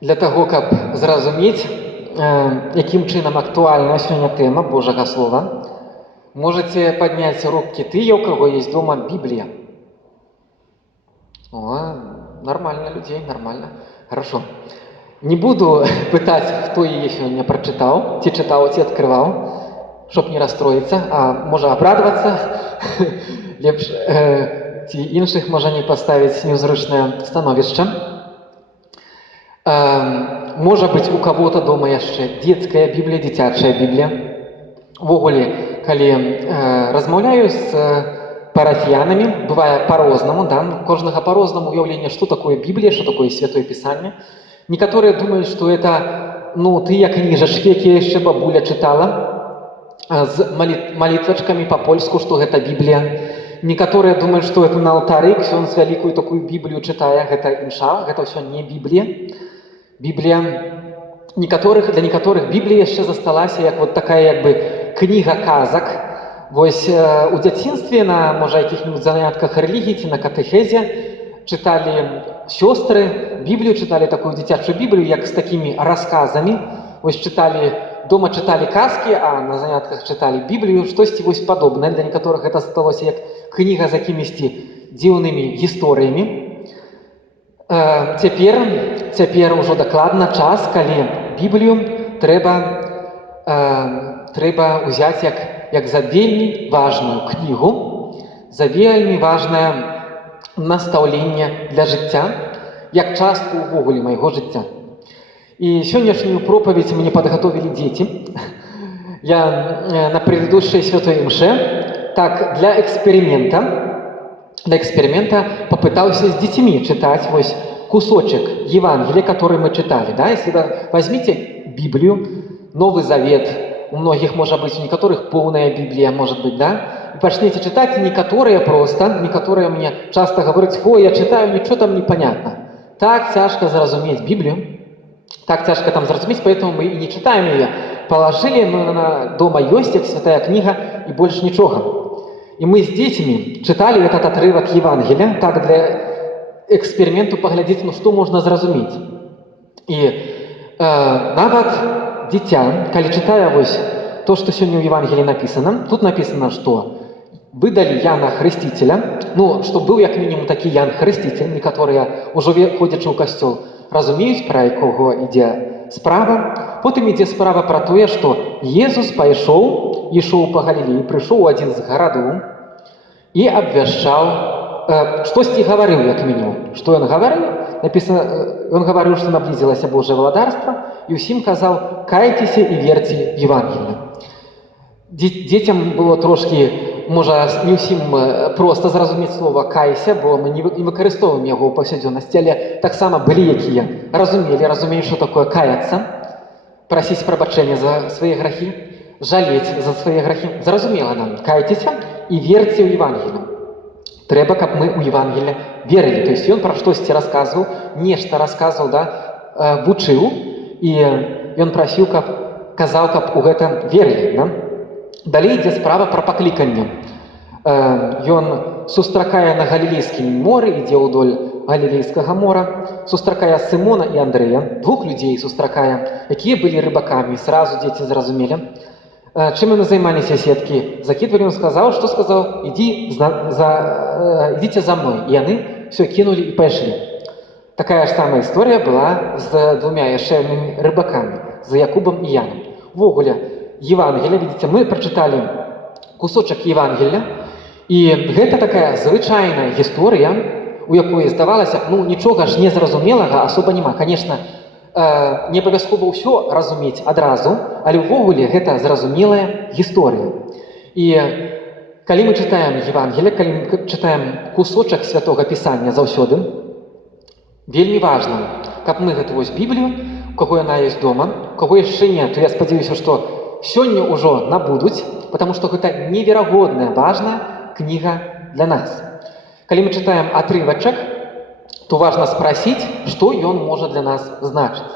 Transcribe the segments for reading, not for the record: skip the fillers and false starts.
Для таго, каб зразумець, якім чынам актуальна сёння тэма Божага Слова, можаце падняць рукі тыя, у каго есть дома Біблія. О, нормально людей, нормально. Хорошо. Не буду пытать, кто ее сегодня прочитал, ці читал, ці открывал, чтоб не расстроиться, а можа обрадоваться, лепш ці іншых можа не поставить неўзручнае становішча. Можа быть, у кого-то дома яшчэ детская Біблія, дзіцячая Біблія. Увогуле, калі размаўляю з парафіянамі, бывае по-рознаму, да? Кожнага по-рознаму уяўленне, што такое Біблія, што такое Святое Пісанне. Некаторыя думаюць, што это, тыя кніжачкі, якія яшчэ бабуля чытала, з малітвачкамі па-польску, што гэта Біблія. Некаторыя думаюць, што это на алтары ксёндз вялікую такую Біблію чытае, гэта імша, гэта ўсё не Біблія. Біблія. Для некаторых Біблія яшчэ засталася як вот такая кніга казак. Вось у дзяцінстве на, можа, якіх-нибудь занятках рэлігіі ці на катэхезе чыталі сёстры Біблію, чыталі такую дзіцячую Біблію, як з такімі расказамі. Вось дома чыталі казкі, а на занятках чыталі Біблію, штосьці вось падобнае. Для некаторых гэта сталося як кніга з якімісьці дзіўнымі гісторыямі. Цяпер ужо дакладна час, калі Біблію трэба ўзяць як за вельмі важную кнігу, за вельмі важнае настаўленне для жыцця, як частку ўвогуле майго жыцця. І сённяшнюю пропаведь мне подготовили дети. Я на предыдущей святой мше так для эксперимента попытался с детьми читать вось кусочек Евангелия, который мы читали. Да? Если возьмите Библию, Новый Завет, у многих, может быть, у некоторых полная Библия, может быть, да? И начните читать, некоторые мне часто говорят: «Фу, я читаю, ничего там не понятно». Так тяжко зразуметь Библию, так тяжко там зразуметь, поэтому мы и не читаем ее. Положили, она дома есть, как святая книга, и больше ничего. И мы с детьми читали этот отрывок Евангелия, так для эксперименту поглядеть, что можно зразуметь. И нават дитя, коли читая вось то, что сегодня в Евангелии написано, тут написано, что выдали Яна Хрестителя, что был як минимум такі Ян Хреститель, некоторые уже ходячи ў касцёл, разумеюць, пра якого ідзе справа. Потым ідзе справа пра тое, што Езус ішоў па Галілеі, прыйшоў у адзін з гарадоў і абвяшчаў, штосьці гаварыў як мінімум. Што ён гаварыў? Напісана, ён гаварыў, што наблізілася Божае валадарства, і ўсім казаў: «Кайцеся і верце Евангелію». Дзецям было трошкі, можа, не ўсім проста зразумець слова «кайся», бо мы не выкарыстоўваем яго ў паўсядзённасці, але таксама былі, якія разумеюць, што такое каяцца, прасіць прабачэння за свае грахі, жалець за свае грахі. Зразумела нам: кайцеся і верце ў Евангелію. Трэба, каб мы ў Евангелие верылі. То есть ён пра штосьці расказваў, нешта расказваў, да, вучыў, і ён прасіў, казаў, каб у гэта верылі, да? Далей ідзе справа пра пакліканне. Ён сустракае на Галілейскім моры, ідзе ўдоль Галілейскага мора, сустракае Сымона і Андрэя, двух людзей сустракае, якія былі рыбакамі, сразу дзеці зразумелі. Чым яны займаліся, сеткі закідвалі? Он сказаў, ідзіце за мной. І яны все кінулі і пайшлі. Такая ж самая гісторыя была з двумя яшчэ рыбакамі, з Якубам і Янам. Увогуле, Евангелие, видите, мы прочитали кусочек Евангелия, і гэта такая звычайная гісторыя, у якой здавалася, нічога ж незразумелага асоба няма. Конечно, не абавязкова ўсё разумець адразу, але ўвогуле гэта зразумелая гісторыя. І калі мы чытаем Евангелие, калі мы чытаем кусочак Святога Пісання заўсёды, вельмі важна, каб мы гэту вось Біблію, у каго яна ёсць дома, у каго яшчэ не, то я спадзяюся, што сёння ўжо набудуць, потому што гэта неверагодная важная кніга для нас. Калі мы чытаем атрывачак, то важна спрасіць, што ён можа для нас значыць.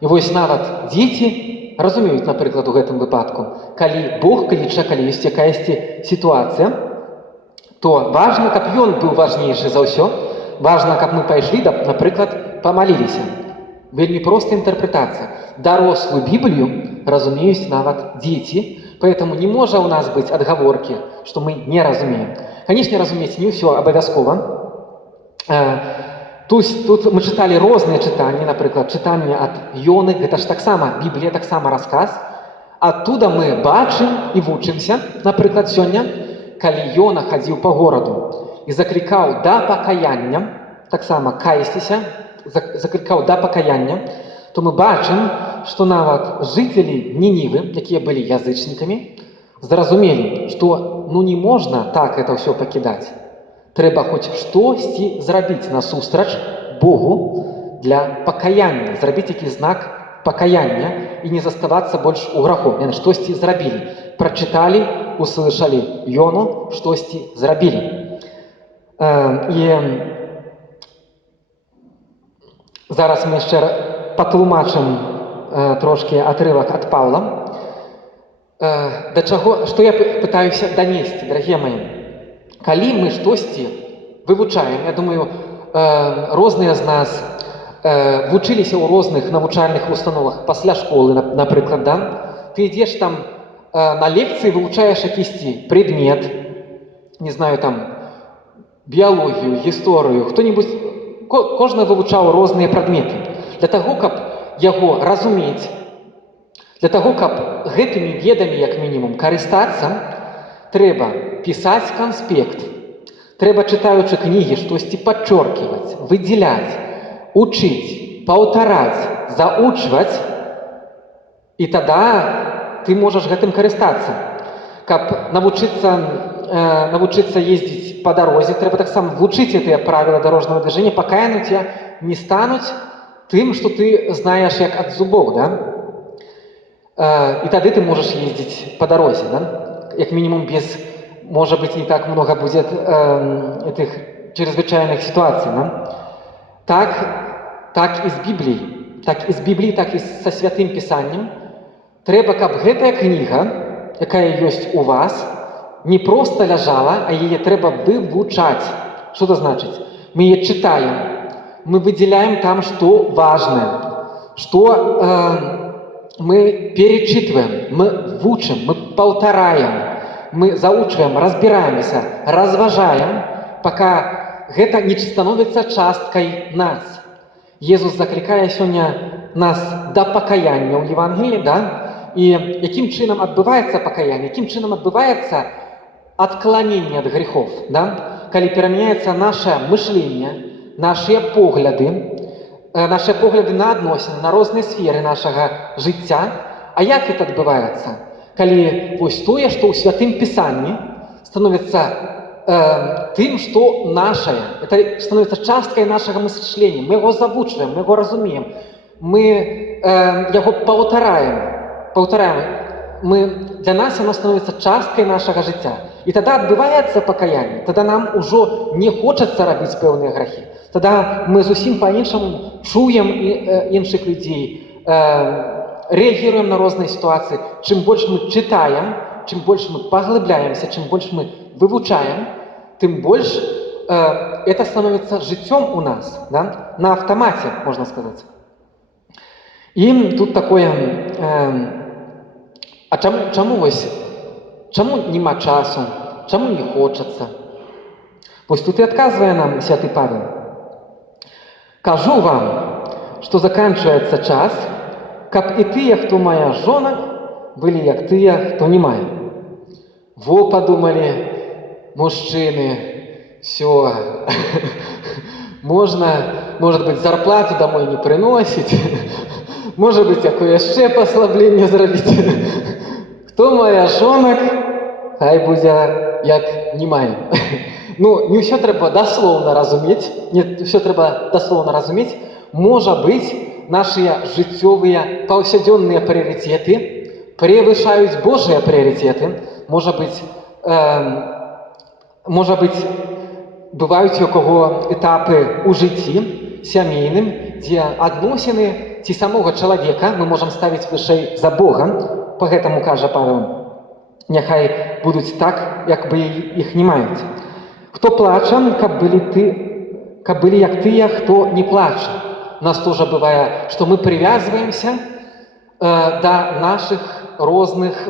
І вось нават дзеці разумеюць, напрыклад, у гэтым выпадку, калі Бог кліча, калі ёсць якаясьці сітуацыя, то важна, каб ён быў важнейшы за ўсё, важна, каб мы пайшлі, напрыклад, памаліліся. Вельмі простая інтэрпрэтацыя. Дарослую Біблію разумеюць нават дзеці, поэтому не можа ў нас быць адгаворкі, што мы не разумеем. Канечне, разумець не ўсё абавязкова. Тут мы чыталі розныя чытанні, напрыклад, чытанне ад Ёны, гэта ж таксама Біблія, таксама расказ. Оттуда мы бачым і вучымся, напрыклад, сёння, калі Ёна хадзіў па гораду і заклікаў да пакаяння, таксама кайцеся, заклікаў да пакаяння, то мы бачым, што нават жыцелі Нінівы, якія былі язычнікамі, зразумелі, што не можна так это ўсё пакідаць. Трэба хоць штосьці зрабіць насустрач Богу для пакаяння, зрабіць які знак пакаяння і не заставацца больш у граху. Яны штосьці зрабілі. Прачыталі, услышалі Ёну, штосьці зрабілі. І зараз мы яшчэ патлумачым трошкі атрывак ад Паўла. Да чаго, што я пытаюся данесці, дарагія мои? Калі мы штосьці вывучаем, я думаю, розныя з нас вучыліся ў розных навучальных установах пасля школы, напрыклад, да? Ты ідзеш там на лекцыі, вывучаеш якісьці предмет, не знаю, там, біялогію, гісторыю, хто-нибудь, кожны вывучаў розныя прадметы. Для таго, каб яго разумець, для таго, каб гэтымі ведамі, як мінімум, карыстацца, трэба пісаць канспект, трэба, чытаючы кнігі, штосьці падчорківаць, выдзеляць, учыць, паўтараць, заучваць, і тада ты можаш гэтым карыстацца. Каб навучыцца ездзіць па дарозе, трэба таксама вучыць гэтыя правілы дарожнага движення, пакуль яны ў цябе не стануць тым, што ты знаеш як ад зубоў, да? І тады ты можаш ездзіць па дарозе, да? Як мінімум без, можа быць, не так много будзе этих чрезвычайных ситуаций, да? Так і з Бібліяй, так і з Бібліяй, так і са святым пісаннем. Трэба, каб гэтая кніга, якая ёсць у вас, не проста ляжала, а яе трэба вывучаць. Што это значыць? Мы яе чытаем, мы выдзеляем там, што важнае, што мы перечитываем, мы вучым, мы паўтараем, мы заучваем, разбіраемся, разважаем, пока гэта не становіцца часткай нас. Езус заклікае сёння нас да пакаяння ў Евангеліі, да? І якім чынам адбываецца пакаянне, якім чынам адбываецца адкланенне ад грехов, да? Калі перамяняецца наше мышленне, нашыя погляды на адносіны, на розныя сферы нашага жыцця. А як гэта адбываецца? Калі вось тое, што ў святым пісанні становіцца тым, што нашае, это становіцца часткай нашага мышлення, мы яго завучваем, мы яго разумеем, мы яго паўтараем, для нас оно становіцца часткай нашага жыцця. І тада адбываецца пакаянне, тада нам ужо не хочацца рабіць пэўныя грахі. Тада мы зусім па-іншаму чуем іншых людзей, рэагіруем на розныя сітуацыі. Чым больш мы чытаем, чым больш мы паглыбляемся, чым больш мы вывучаем, тым больш это становіцца жыццём у нас, да? На автомате, можна сказаць. І тут такое, чаму нема часу, чаму не хочацца? Вось тут і адказвае нам святы Павел. Кажу вам, што заканчваецца час, каб і тыя, хто мае жонак, былі як тыя, хто не мае. Во, падумалі мужчыны, всё, может быть, зарплату домой не приносить, может быть, якое яшчэ паслабленне зрабіць. Хто мае жонак, хай будзе як не мае. Ну, не ўсё трэба даслоўна разумець, Можа быць, нашыя жыццёвыя паўсядзённыя прыярытэты превышаюць Божыя прыярытэты. Можа быць, бываюць у каго этапы ў жыцці сямейным, дзе адносіны ці самога чалавека мы можам ставіць вышэй за Бога. Па гэтаму кажа Павел, няхай будуць так, як бы іх не маюць. Хто плача, каб былі як тыя, хто не плача. у нас тоже бывает, что мы привязываемся до наших розных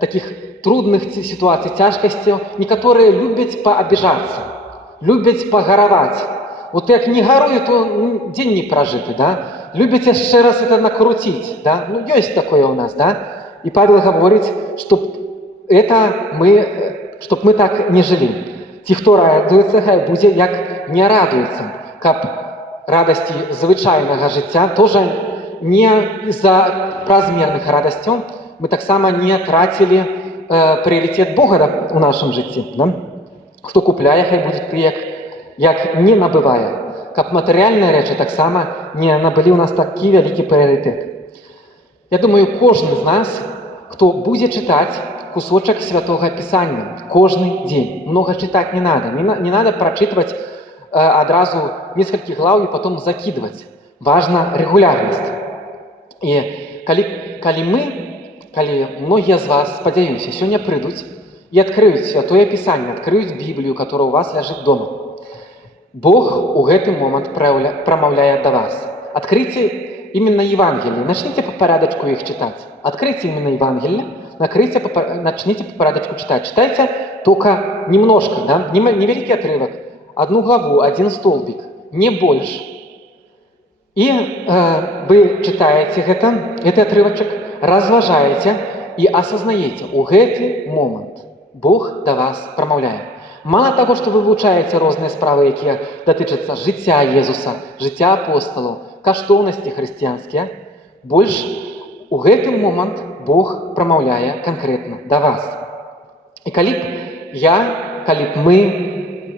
таких трудных ситуаций, тяжкостей. Некоторые любят пообижаться, любят погаровать. Вот як не гаруе, то день не прожитый, да? Любите еще раз это накрутить, да? Ну, есть такое у нас, да? И Павел говорит, чтоб мы так не жили. Ті, хто радується, хай буде як не радується, каб радости звычайнага жыцця тоже не из-за празмерных радостей мы так само не тратили приоритет Бога у нашем жыцці. Да? Хто купляе, хай будет ты як не набывае. Каб матэрыяльныя рэчы таксама не набылі ў нас такі вялікі прыярытэт. Я думаю, кожны з нас, хто будзе чытаць кусочек Святого Писания каждый день. Много читать не надо. Не надо прочитывать одразу несколько глав и потом закидывать. Важна регулярность. И коли многие из вас, спадзяюся, сегодня придут и откроют Святое Писание, откроют Библию, которая у вас лежит дома, Бог у гэты момент промовляет до вас. Откройте именно Евангелие. Начните по порядочку их читать. Откройте именно Евангелие. Начните по порядочку читать. Читайте только немножко, да? Невеликий отрывок. Одну главу, один столбик, не больше. И вы читаете этот отрывочек, разважаете и осознаете, у гэты момент Бог до вас промовляет. Мало того, что вы вывучаете разные справы, які датычацца жыцця Езуса, жыцця апостолаў, каштоўнасці хрысціянскія, больш у гэты момент Бог промаўляе конкретно до вас. И калі б мы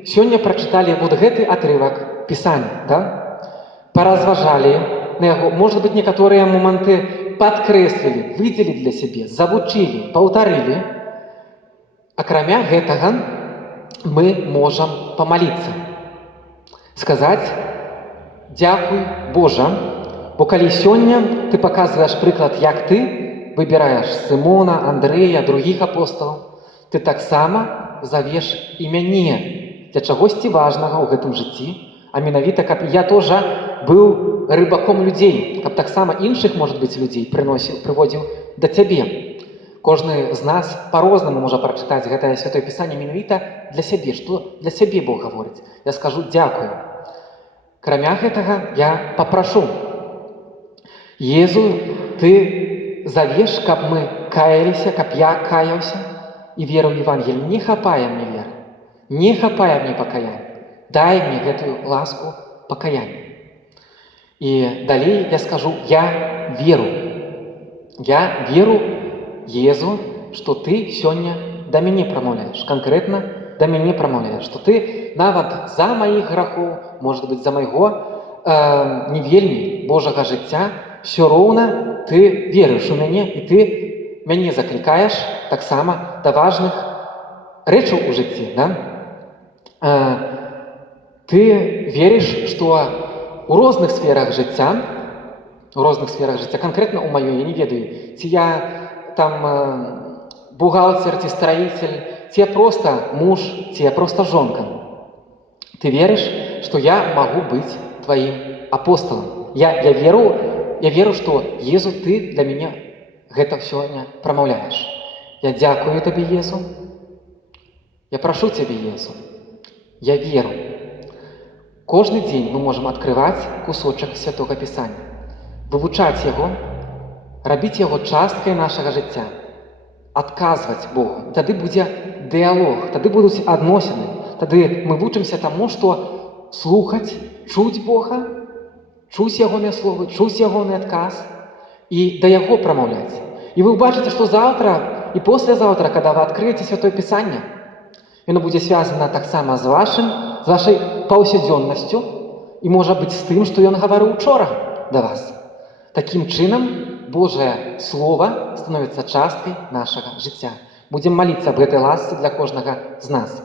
сегодня прочитали вот гэты отрывок Писания, да? Поразважали на яго, может быть, некоторые моменты подкреслили, выделили для себя, завучили, повторили. Акрамя гэтага мы можем помолиться, сказать «Дякуй, Божа», бо калі сёння ты показываешь приклад, як ты выбираешь Симона, Андрея, других апостолов, ты таксама завеш і мяне для чагосьці важнага ў гэтым жыцці, а менавіта, каб я тоже был рыбаком людей, каб таксама іншых, может быть, людей прыводзіў да цябе. Кожны з нас по-рознаму можа прачытаць гэтае Святое Пісанне менавіта для сябе. Што для сябе Бог гаворыць? Я скажу «Дякую». Крамя гэтага я папрашу. Езу, ты завеш, каб мы каяліся, каб я каяўся і верыў у Евангелие. Не хапае мне веры, не хапае мне пакаяння. Дай мне гэтую ласку пакаяння. И далей я скажу «Я веру». Я веру, Езу, что ты сёння да мяне прамаўляеш, конкретно да мяне прамаўляеш, что ты нават за моих грахоў, может быть, за майго не вельмі Божага жыцця, все роўна ты верыш у мяне, і ты мяне заклікаеш таксама да важных рэчаў у жыцці. Да? Ты веришь, что у розных сферах жыцця, конкретно у маёй, я не ведаю, ці я там бухгалтер, ці строитель, ці я просто муж, ці я просто жонка. Ты веришь, что я могу быть твоим апостолом. Я веру, что Езу, ты для меня гэта сёння прамаўляеш. Я дякую табе, Езу. Я прошу тебе, Езу. Я веру. Кожны дзень мы можем открывать кусочек Святого Писания, вывучаць яго, рабіць яго часткай нашага жыцця, адказваць Богу. Тады будзе дыялог, тады будуць адносіны, тады мы вучымся таму, што слухаць, чуць Бога, чуць ягоныя словы, чуць ягоны адказ і да яго прамаўляць. І вы ўбачыце, што заўтра і послезаўтра, када вы адкрыеце Святое Пісанне, яно будзе звязана таксама з вашай паўсядзённасцю і можа быць з тым, што ён гаварыў учора да вас. Такім чынам Божае Слово становіцца часткай нашага жыцця. Будзем маліцца аб гэтай ласцы для кожнага з нас.